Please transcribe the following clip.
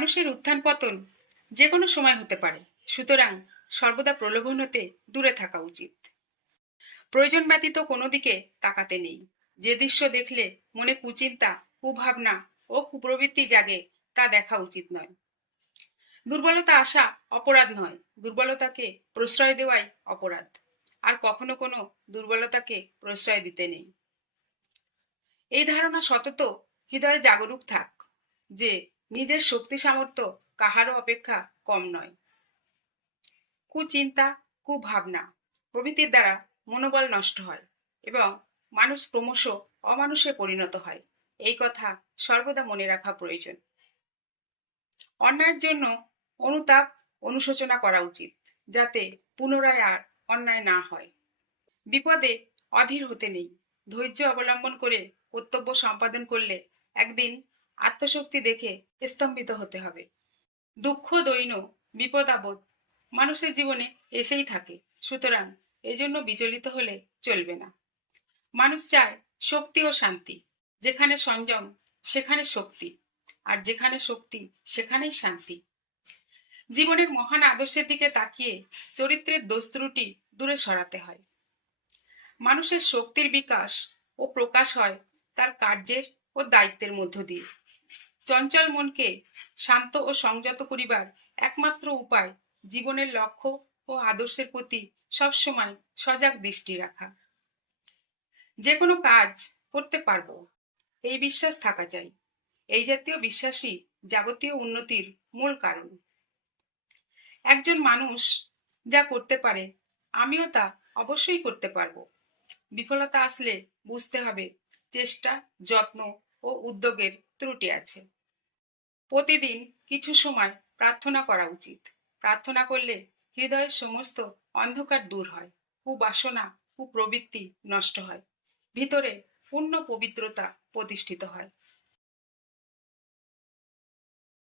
মানুষের উত্থান পতন যে কোনো সময় হতে পারে, সুতরাং সর্বদা প্রলোভন হতে দূরে থাকা উচিত। প্রয়োজন ব্যতীত কোনো দিকে তাকাতে নেই। যে দৃশ্য দেখলে মনে কুচিন্তা, কুভাবনা ও কুপ্রবৃত্তি জাগে তা দেখা উচিত নয়। দুর্বলতা আসা অপরাধ নয়, দুর্বলতাকে প্রশ্রয় দেওয়াই অপরাধ। আর কখনো কোনো দুর্বলতাকে প্রশ্রয় দিতে নেই। এই ধারণা সতত হৃদয়ে জাগরুক থাক যে নিজের শক্তি সামর্থ্য কাহারও অপেক্ষা কম নয়। কুচিন্তা, কুভাবনা প্রভৃতির দ্বারা মনোবল নষ্ট হয় এবং মানুষ ক্রমশ অমানুষে পরিণত হয়। এই কথা সর্বদা মনে রাখা প্রয়োজন। অন্যায়ের জন্য অনুতাপ, অনুশোচনা করা উচিত, যাতে পুনরায় আর অন্যায় না হয়। বিপদে অধীর হতে নেই। ধৈর্য অবলম্বন করে কর্তব্য সম্পাদন করলে একদিন আত্মশক্তি দেখে স্তম্ভিত হতে হবে। দুঃখ, দৈন্য, বিপদ আপদ মানুষের জীবনে এসেই থাকে, সুতরাং এজন্য বিচলিত হলে চলবে না। মানুষ চায় শক্তি ও শান্তি। যেখানে সংযম সেখানে শক্তি, আর যেখানে শক্তি সেখানেই শান্তি। জীবনের মহান আদর্শের দিকে তাকিয়ে চরিত্রের দোষ ত্রুটি দূরে সরাতে হয়। মানুষের শক্তির বিকাশ ও প্রকাশ হয় তার কার্যের ও দায়িত্বের মধ্য দিয়ে। চঞ্চল মনকে শান্ত ও সংযত করিবার একমাত্র উপায় জীবনের লক্ষ্য ও আদর্শের প্রতি সবসময় সজাগ দৃষ্টি রাখা। যে কোনো কাজ করতে পারবো এই বিশ্বাস থাকা চাই। এই জাতীয় বিশ্বাসই যাবতীয় উন্নতির মূল কারণ। একজন মানুষ যা করতে পারে আমিও তা অবশ্যই করতে পারবো। বিফলতা আসলে বুঝতে হবে চেষ্টা, যত্ন ও উদ্যোগের ত্রুটি আছে। প্রতিদিন কিছু সময় প্রার্থনা করা উচিত। প্রার্থনা করলে হৃদয়ের সমস্ত অন্ধকার দূর হয়, কুবাসনা, কুপ্রবৃত্তি নষ্ট হয়, ভিতরে পূর্ণ পবিত্রতা প্রতিষ্ঠিত হয়।